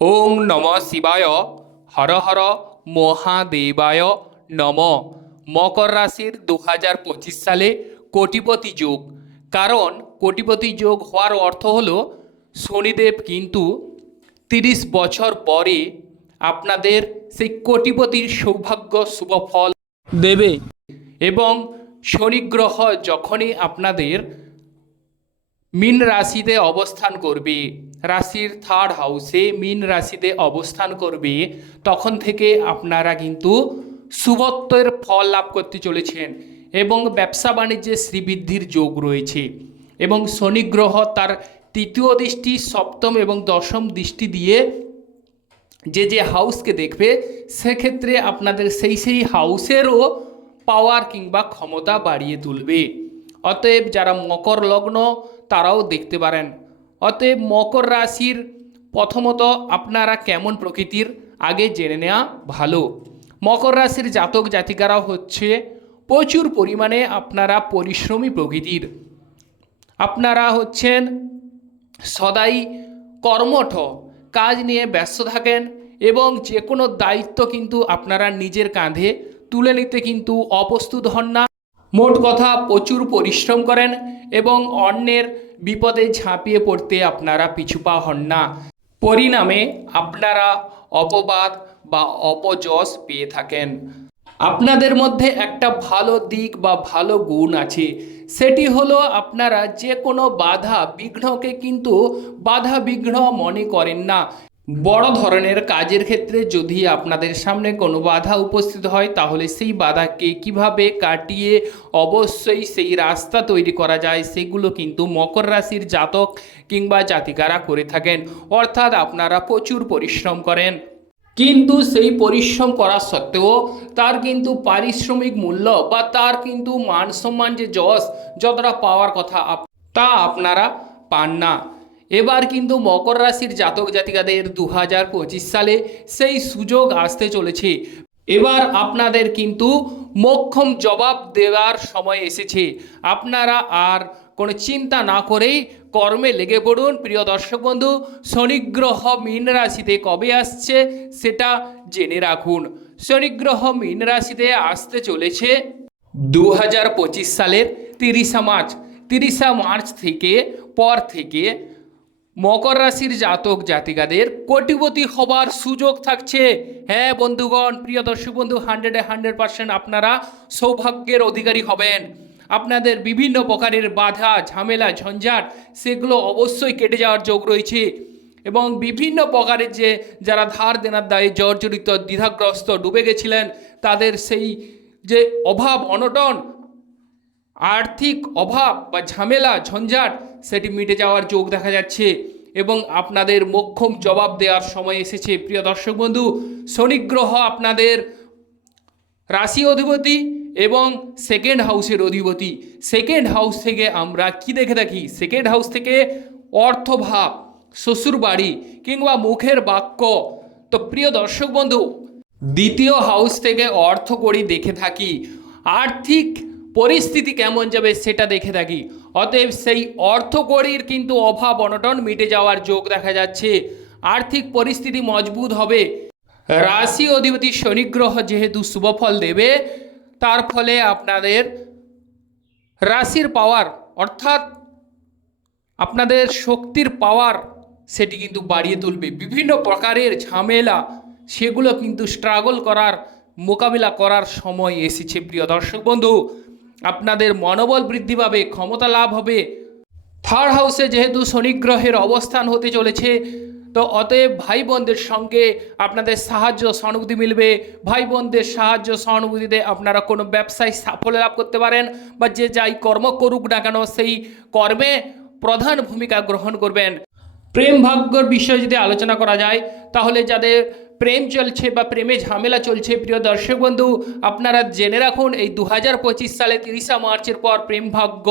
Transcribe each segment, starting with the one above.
ওং নম শিবায়, হর হর মহাদেবায় নম। মকর রাশির দু হাজার পঁচিশ সালে কোটিপতি যোগ। কারণ কোটিপতি যোগ হওয়ার অর্থ হলো, শনিদেব কিন্তু তিরিশ বছর পরে আপনাদের সেই কোটিপতির সৌভাগ্য শুভ ফল দেবে। এবং শনি গ্রহ যখনই আপনাদের মীন রাশিতে অবস্থান করবে রাশির থার্ড হাউসে মীন রাশিতে অবস্থান করবে, তখন থেকে আপনারা কিন্তু শুভত্বের ফল লাভ করতে চলেছেন এবং ব্যবসা বাণিজ্যে শ্রীবৃদ্ধির যোগ রয়েছে এবং শনি গ্রহ তার তৃতীয় দৃষ্টি, সপ্তম এবং দশম দৃষ্টি দিয়ে যে যে হাউসকে দেখবে, সেক্ষেত্রে আপনাদের সেই সেই হাউসেরও পাওয়ার কিংবা ক্ষমতা বাড়িয়ে তুলবে। অতএব যারা মকর লগ্ন, তারাও দেখতে পারেন অতএব মকর রাশির প্রথমত আপনারা কেমন প্রকৃতির? আগে জেনে নেওয়া ভালো। মকর রাশির জাতক জাতিকারাও হচ্ছে প্রচুর পরিমাণে আপনারা পরিশ্রমী প্রকৃতির। আপনারা হচ্ছেন সদাই কর্মঠ, কাজ নিয়ে ব্যস্ত থাকেন এবং যে কোনো দায়িত্ব কিন্তু আপনারা নিজের কাঁধে তুলে নিতে কিন্তু অপ্রস্তুত হন না। মোট কথা প্রচুর পরিশ্রম করেন এবং অন্যের বিপদে ঝাঁপিয়ে পড়তে আপনারা পিছুপা হন না। পরিণামে আপনারা অপবাদ বা অপযশ পেয়ে থাকেন। আপনাদের মধ্যে একটা ভালো দিক বা ভালো গুণ আছে। সেটি হলো আপনারা যে কোনো বাধা বিঘ্নকে কিন্তু বাধা বিঘ্ন মনে করেন না। বড় ধরনের কাজের ক্ষেত্রে যদি আপনাদের সামনে কোনো বাধা উপস্থিত হয়, তাহলে সেই বাধাকে কীভাবে কাটিয়ে অবশ্যই সেই রাস্তা তৈরি করা যায়, সেগুলো কিন্তু মকর রাশির জাতক কিংবা জাতিকারা করে থাকেন। অর্থাৎ আপনারা প্রচুর পরিশ্রম করেন। কিন্তু সেই পরিশ্রম করা সত্ত্বেও তার কিন্তু পারিশ্রমিক মূল্য বা তার কিন্তু মান সম্মান যে যশ, যতটা পাওয়ার কথা তা আপনারা পান না। এবার কিন্তু মকর রাশির জাতক জাতিকাদের দু হাজার পঁচিশ সালে সেই সুযোগ আসতে চলেছে। এবার আপনাদের কিন্তু মোক্ষম জবাব দেওয়ার সময় এসেছে। আপনারা আর কোনো চিন্তা না করেই কর্মে লেগে পড়ুন। প্রিয় দর্শক বন্ধু, শনিগ্রহ মীন রাশিতে কবে আসছে সেটা জেনে রাখুন। শনিগ্রহ মীন রাশিতে আসতে চলেছে দু হাজার পঁচিশ সালের তিরিশা মার্চ। তিরিশা মার্চ থেকে পর থেকে মকর রাশির জাতক জাতিকাদের কোটিপতি হবার সুযোগ থাকছে। হ্যাঁ বন্ধুগণ, প্রিয় দর্শক বন্ধু হান্ড্রেডে হান্ড্রেড পার্সেন্ট আপনারা সৌভাগ্যের অধিকারী হবেন। আপনাদের বিভিন্ন প্রকারের বাধা, ঝামেলা, ঝঞ্ঝাট, সেগুলো অবশ্যই কেটে যাওয়ার যোগ রয়েছে। এবং বিভিন্ন প্রকারের যে যারা ধার দেনার দায়ে জর্জরিত, দ্বিধাগ্রস্ত, ডুবে গেছিলেন, তাদের সেই যে অভাব, অনটন, আর্থিক অভাব বা ঝামেলা, ঝঞ্ঝাট সেটি মিটে যাওয়ার যোগ দেখা যাচ্ছে এবং আপনাদের মোক্ষম জবাব দেওয়ার সময় এসেছে। প্রিয় দর্শক বন্ধু শনিগ্রহ আপনাদের রাশি অধিপতি এবং সেকেন্ড হাউসের অধিপতি। সেকেন্ড হাউস থেকে আমরা কি দেখে থাকি? সেকেন্ড হাউস থেকে অর্থভাব শ্বশুর বাড়ি কিংবা মুখের বাক্য। তো প্রিয় দর্শক বন্ধু, দ্বিতীয় হাউস থেকে অর্থ করি দেখে থাকি। আর্থিক পরিস্থিতি কেমন যাবে সেটা দেখে থাকি। অতএব সেই অর্থকড়ির কিন্তু অভাব অনটন মিটে যাওয়ার যোগ দেখা যাচ্ছে। আর্থিক পরিস্থিতি মজবুত হবে। রাশি অধিপতি শনিগ্রহ যেহেতু শুভফল দেবে তার ফলে আপনাদের রাশির পাওয়ার অর্থাৎ আপনাদের শক্তির পাওয়ার সেটি কিন্তু বাড়িয়ে তুলবে। বিভিন্ন প্রকারের ঝামেলা সেগুলো কিন্তু স্ট্রাগল করার মোকাবিলা করার সময় এসেছে প্রিয় দর্শক বন্ধু। আপনাদের মনোবল বৃদ্ধি পাবে, ক্ষমতা লাভ হবে। থার্ড হাউসে যেহেতু শনিগ্রহের অবস্থান হতে চলেছে, তো অতএব ভাই বোনদের সঙ্গে আপনাদের সাহায্য, সহানুভূতি মিলবে। ভাই বোনদের সাহায্য, সহানুভূতিতে আপনারা কোনো ব্যবসায় সাফল্য লাভ করতে পারেন বা যে যাই কর্ম করুক না কেন, সেই কর্মে প্রধান ভূমিকা গ্রহণ করবেন। প্রেম ভাগ্যর বিষয়ে যদি আলোচনা করা যায়, তাহলে যাদের প্রেম চলছে বা প্রেমে ঝামেলা চলছে, প্রিয় দর্শক বন্ধু, আপনারা জেনে রাখুন, এই দু হাজার পঁচিশ সালে তিরিশা মার্চের পর প্রেম ভাগ্য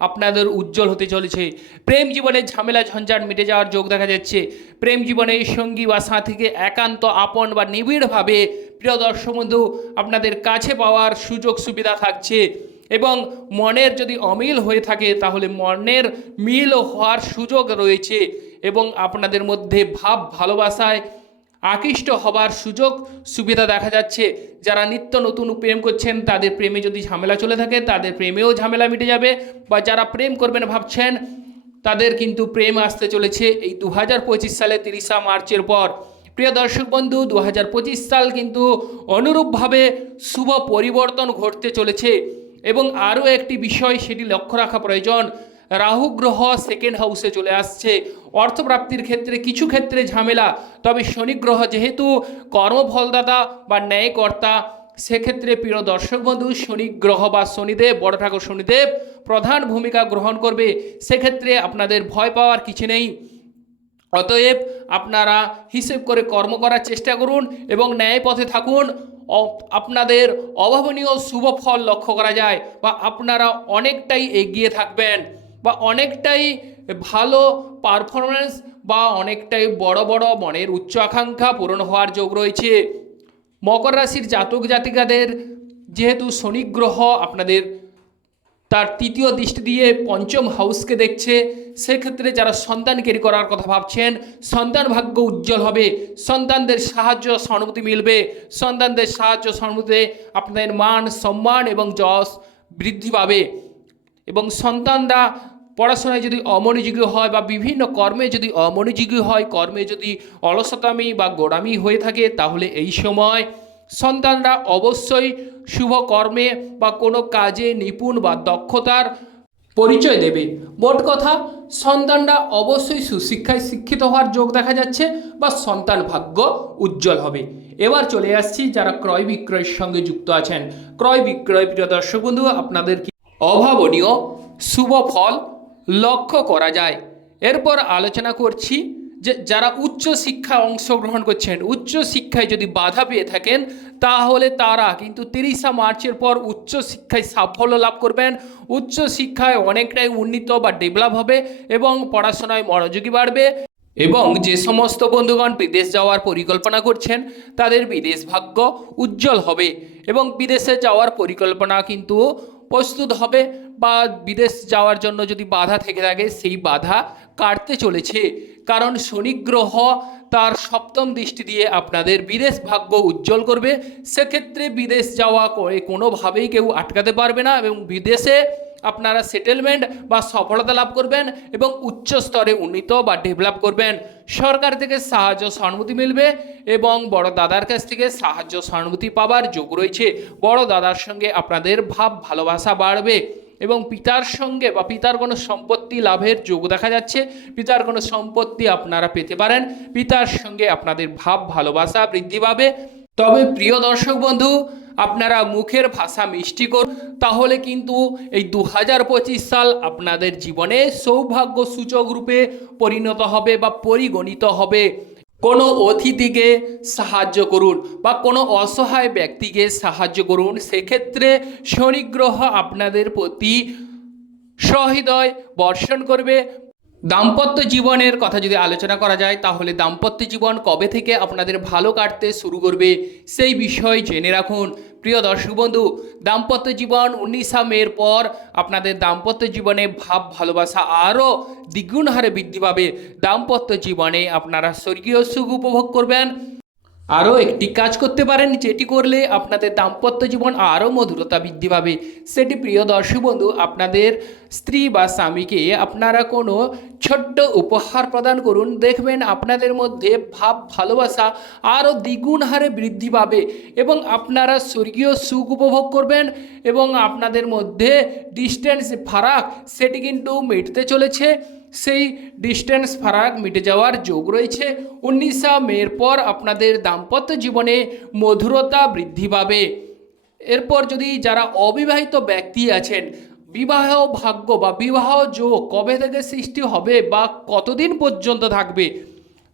আপনাদের উজ্জ্বল হতে চলেছে। প্রেম জীবনে ঝামেলা, ঝঞ্ঝাট মিটে যাওয়ার যোগ দেখা যাচ্ছে। প্রেম জীবনে সঙ্গী বা সাথীকে একান্ত আপন বা নিবিড়ভাবে, প্রিয় দর্শক বন্ধু, আপনাদের কাছে পাওয়ার সুযোগ সুবিধা থাকছে। এবং মনের যদি অমিল হয়ে থাকে, তাহলে মনের মিল হওয়ার সুযোগ রয়েছে। এবং আপনাদের মধ্যে ভাব, ভালোবাসায় আকৃষ্ট হবার সুযোগ, সুবিধা দেখা যাচ্ছে। যারা নিত্য নতুন প্রেম করছেন, তাদের প্রেমে যদি ঝামেলা চলে থাকে, তাদের প্রেমেও ঝামেলা মিটে যাবে। বা যারা প্রেম করবেন ভাবছেন, তাদের কিন্তু প্রেম আসতে চলেছে এই দু হাজার পঁচিশ সালে তিরিশা মার্চের পর। প্রিয় দর্শক বন্ধু দু হাজার পঁচিশ সাল কিন্তু অনুরূপভাবে শুভ পরিবর্তন ঘটতে চলেছে। এবং আরও একটি বিষয় সেটি লক্ষ্য রাখা প্রয়োজন। রাহু গ্রহ সেকেন্ড হাউসে চলে আসছে। অর্থপ্রাপ্তির ক্ষেত্রে কিছু ক্ষেত্রে ঝামেলা, তবে শনি গ্রহ যেহেতু কর্মফলদাতা বা ন্যায়কর্তা, সেক্ষেত্রে প্রিয় দর্শক বন্ধু, শনি গ্রহ বা শনিদেব, বড় ঠাকুর শনিদেব প্রধান ভূমিকা গ্রহণ করবে। সেক্ষেত্রে আপনাদের ভয় পাওয়ার কিছু নেই। অতএব আপনারা হিসেব করে কর্ম করার চেষ্টা করুন এবং ন্যায় পথে থাকুন। আপনাদের অভাবনীয় শুভ ফল লক্ষ্য করা যায় বা আপনারা অনেকটাই এগিয়ে থাকবেন। বা অনেকটাই ভালো পারফরমেন্স বা অনেকটাই বড় বড় মনের উচ্চ আকাঙ্ক্ষা পূরণ হওয়ার যোগ রয়েছে। মকর রাশির জাতক জাতিকাদের যেহেতু শনি গ্রহ আপনাদের তার তৃতীয় দৃষ্টি দিয়ে পঞ্চম হাউসকে দেখছে, সেক্ষেত্রে যারা সন্তান কেরি করার কথা ভাবছেন, সন্তান ভাগ্য উজ্জ্বল হবে, সন্তানদের সাহায্য সহানুভূতি মিলবে, সন্তানদের সাহায্য সহানুভূতিতে আপনাদের মান, সম্মান এবং যশ বৃদ্ধি পাবে এবং সন্তানরা পড়াশোনায় যদি অমনোযোগী হয় বা বিভিন্ন কর্মে যদি অমনোযোগী হয়, কর্মে যদি অলসতামি বা গোড়ামি হয়ে থাকে, তাহলে এই সময় সন্তানরা অবশ্যই শুভ কর্মে বা কোনো কাজে নিপুণ বা দক্ষতার পরিচয় দেবে। মোট কথা, সন্তানরা অবশ্যই সুশিক্ষায় শিক্ষিত হওয়ার যোগ দেখা যাচ্ছে বা সন্তান ভাগ্য উজ্জ্বল হবে। এবার চলে আসছি যারা ক্রয় বিক্রয়ের সঙ্গে যুক্ত আছেন। ক্রয় বিক্রয়, প্রিয় দর্শক বন্ধু, আপনাদের কি অভাবনীয় শুভ ফল লক্ষ্য করা যায়। এরপর আলোচনা করছি যে যারা উচ্চ শিক্ষায় অংশগ্রহণ করছেন, উচ্চ শিক্ষায় যদি বাধা পেয়ে থাকেন, তাহলে তারা কিন্তু তিরিশা মার্চের পর উচ্চ শিক্ষায় সাফল্য লাভ করবেন। উচ্চ শিক্ষায় অনেকটাই উন্নীত বা ডেভেলপ হবে এবং পড়াশোনায় মনোযোগী বাড়বে এবং যে সমস্ত বন্ধুগণ বিদেশ যাওয়ার পরিকল্পনা করছেন, তাদের বিদেশ ভাগ্য উজ্জ্বল হবে এবং বিদেশে যাওয়ার পরিকল্পনা কিন্তু প্রস্তুত হবে বা বিদেশ যাওয়ার জন্য যদি বাধা থেকে থাকে, সেই বাধা কাটতে চলেছে। কারণ শনি গ্রহ তার সপ্তম দৃষ্টি দিয়ে আপনাদের বিদেশ ভাগ্য উজ্জ্বল করবে। সেক্ষেত্রে বিদেশ যাওয়া করে কোনোভাবেই কেউ আটকাতে পারবে না এবং বিদেশে আপনারা সেটেলমেন্ট বা সফলতা লাভ করবেন এবং উচ্চ স্তরে উন্নীত বা ডেভেলপ করবেন। সরকার থেকে সাহায্য, সহানুভূতি মিলবে এবং বড় দাদার কাছ থেকে সাহায্য, সহানুভূতি পাবার যোগ রয়েছে। বড় দাদার সঙ্গে আপনাদের ভাব, ভালোবাসা বাড়বে এবং পিতার সঙ্গে বা পিতার কোনো সম্পত্তি লাভের যোগ দেখা যাচ্ছে। পিতার কোনো সম্পত্তি আপনারা পেতে পারেন। পিতার সঙ্গে আপনাদের ভাব, ভালোবাসা বৃদ্ধি পাবে। তবে প্রিয় দর্শক বন্ধু আপনারা মুখের ভাষা মিষ্টি করুন, তাহলে কিন্তু এই দু হাজার পঁচিশ সাল আপনাদের জীবনে সৌভাগ্য সূচক রূপে পরিণত হবে বা পরিগণিত হবে। কোনো অতিথিকে সাহায্য করুন বা কোনো অসহায় ব্যক্তিকে সাহায্য করুন, সেক্ষেত্রে শনিগ্রহ আপনাদের প্রতি সহৃদয় বর্ষণ করবে। দাম্পত্য জীবনের কথা যদি আলোচনা করা যায়, তাহলে দাম্পত্য জীবন কবে থেকে আপনাদের ভালো কাটতে শুরু করবে, সেই বিষয় জেনে রাখুন। প্রিয় দর্শক বন্ধু, দাম্পত্য জীবন উনিশা মেয়ের পর আপনাদের দাম্পত্য জীবনে ভাব, ভালোবাসা আরও দ্বিগুণ হারে বৃদ্ধি পাবে। দাম্পত্য জীবনে আপনারা স্বর্গীয় সুখ উপভোগ করবেন। আরও একটি কাজ করতে পারেন, যেটি করলে আপনাদের দাম্পত্য জীবন আরও মধুরতা বৃদ্ধি পাবে। সেটি প্রিয় দর্শক বন্ধু, আপনাদের স্ত্রী বা স্বামীকে আপনারা কোনো ছোট্ট উপহার প্রদান করুন। দেখবেন আপনাদের মধ্যে ভাব, ভালোবাসা আরও দ্বিগুণ হারে বৃদ্ধি পাবে এবং আপনারা স্বর্গীয় সুখ উপভোগ করবেন এবং আপনাদের মধ্যে ডিস্টেন্স, ফারাক, সেটি কিন্তু মিটতে চলেছে। সেই ডিস্টেন্স ফারাক মিটে যাওয়ার যোগ রয়েছে। উনিশা মের পর আপনাদের দাম্পত্য জীবনে মধুরতা বৃদ্ধি পাবে। এরপর যদি যারা অবিবাহিত ব্যক্তি আছেন, বিবাহ ভাগ্য বা বিবাহ যোগ কবে থেকে সৃষ্টি হবে বা কতদিন পর্যন্ত থাকবে?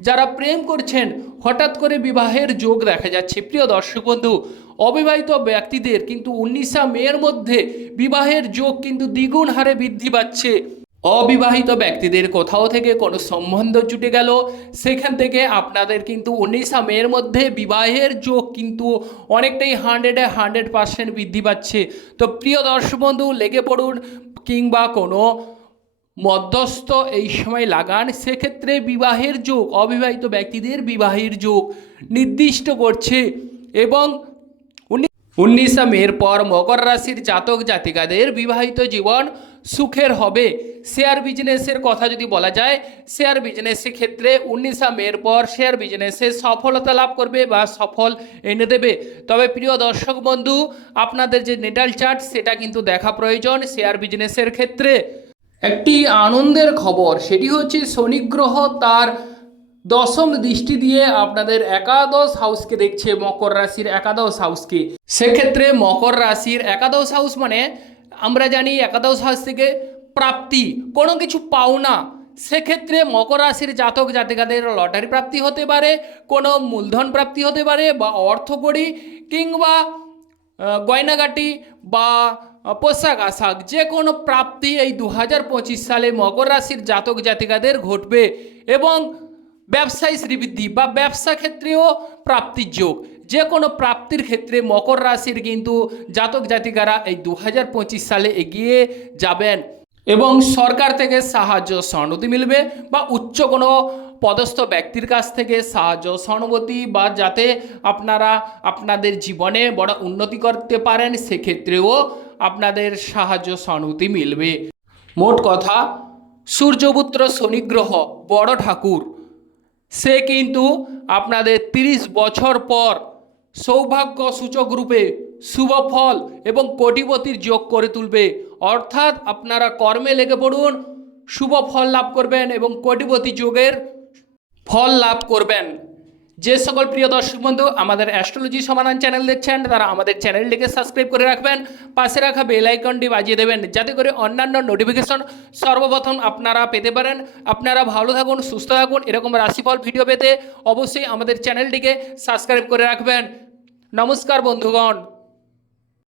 যারা প্রেম করছেন, হঠাৎ করে বিবাহের যোগ দেখা যাচ্ছে। প্রিয় দর্শক বন্ধু, অবিবাহিত ব্যক্তিদের কিন্তু উনিশা মেয়ের মধ্যে বিবাহের যোগ কিন্তু দ্বিগুণ হারে বৃদ্ধি পাচ্ছে। অবিবাহিত ব্যক্তিদের কোথাও থেকে কোনো সম্বন্ধ জুটে গেল? সেখান থেকে আপনাদের কিন্তু উনিশা মেয়ের মধ্যে বিবাহের যোগ কিন্তু অনেকটাই হান্ড্রেডে হান্ড্রেড পার্সেন্ট বৃদ্ধি পাচ্ছে। তো প্রিয় দর্শক বন্ধু, লেগে পড়ুন কিংবা কোনো মধ্যস্থ এই সময় লাগান, সেক্ষেত্রে বিবাহের যোগ, অবিবাহিত ব্যক্তিদের বিবাহের যোগ নির্দিষ্ট করছে এবং উনি- উনিশে মের পর মকর রাশির জাতক জাতিকাদের বিবাহিত জীবন সুখের হবে। শেয়ার বিজনেসের কথা যদি বলা যায় শেয়ার বিজনেসের ক্ষেত্রে উনিশা মের পর শেয়ার বিজনেসে সফলতা লাভ করবে বা সফল এনে দেবে। তবে প্রিয় দর্শক বন্ধু, আপনাদের যে নেটাল চার্ট সেটা কিন্তু দেখা প্রয়োজন শেয়ার বিজনেসের ক্ষেত্রে। একটি আনন্দের খবর, সেটি হচ্ছে শনি গ্রহ তার দশম দৃষ্টি দিয়ে আপনাদের একাদশ হাউসকে দেখছে, মকর রাশির একাদশ হাউসকে সেক্ষেত্রে মকর রাশির একাদশ হাউস মানে আমরা জানি একাদশ হাউস থেকে প্রাপ্তি, কোনো কিছু পাওনা সেক্ষেত্রে মকর রাশির জাতক জাতিকাদের লটারি প্রাপ্তি হতে পারে, কোনো মূলধন প্রাপ্তি হতে পারে বা অর্থকড়ি কিংবা গয়নাগাটি বা পোশাক আশাক, যে কোনো প্রাপ্তি এই দু হাজার পঁচিশ সালে মকর রাশির জাতক জাতিকাদের ঘটবে এবং ব্যবসায়ী শ্রীবৃদ্ধি বা ব্যবসা ক্ষেত্রেও প্রাপ্তির যোগ। যে কোনো প্রাপ্তির ক্ষেত্রে মকর রাশির কিন্তু জাতক জাতিকারা এই দু হাজার পঁচিশ সালে এগিয়ে যাবেন। এবং সরকার থেকে সাহায্য, সহানুভূতি মিলবে বা উচ্চ কোনো পদস্থ ব্যক্তির কাছ থেকে সাহায্য, সহানুভূতি বা যাতে আপনারা আপনাদের জীবনে বড় উন্নতি করতে পারেন, সেক্ষেত্রেও আপনাদের সাহায্য, সহানুভূতি মিলবে। মোট কথা, সূর্যপুত্র শনিগ্রহ, বড় ঠাকুর। সে কিন্তু আপনাদের ৩০ বছর পর সৌভাগ্য সূচক রূপে শুভ ফল এবং কোটিপতির যোগ করে তুলবে। অর্থাৎ আপনারা কর্মে লেগে পড়ুন, শুভ ফল লাভ করবেন এবং কোটিপতি যোগের ফল লাভ করবেন। যে সকল প্রিয় দর্শক বন্ধু, আমাদের অ্যাস্ট্রোলজি সমাধান চ্যানেল দেখছেন, তারা আমাদের চ্যানেলটিকে সাবস্ক্রাইব করে রাখবেন। পাশে রাখা বেল আইকনটি বাজিয়ে দেবেন, যাতে করে অন্যান্য নোটিফিকেশন সর্বপ্রথম আপনারা পেতে পারেন। আপনারা ভালো থাকুন, সুস্থ থাকুন, এরকম রাশিফল ভিডিও পেতে অবশ্যই আমাদের চ্যানেলটিকে সাবস্ক্রাইব করে রাখবেন। নমস্কার বন্ধুগণ।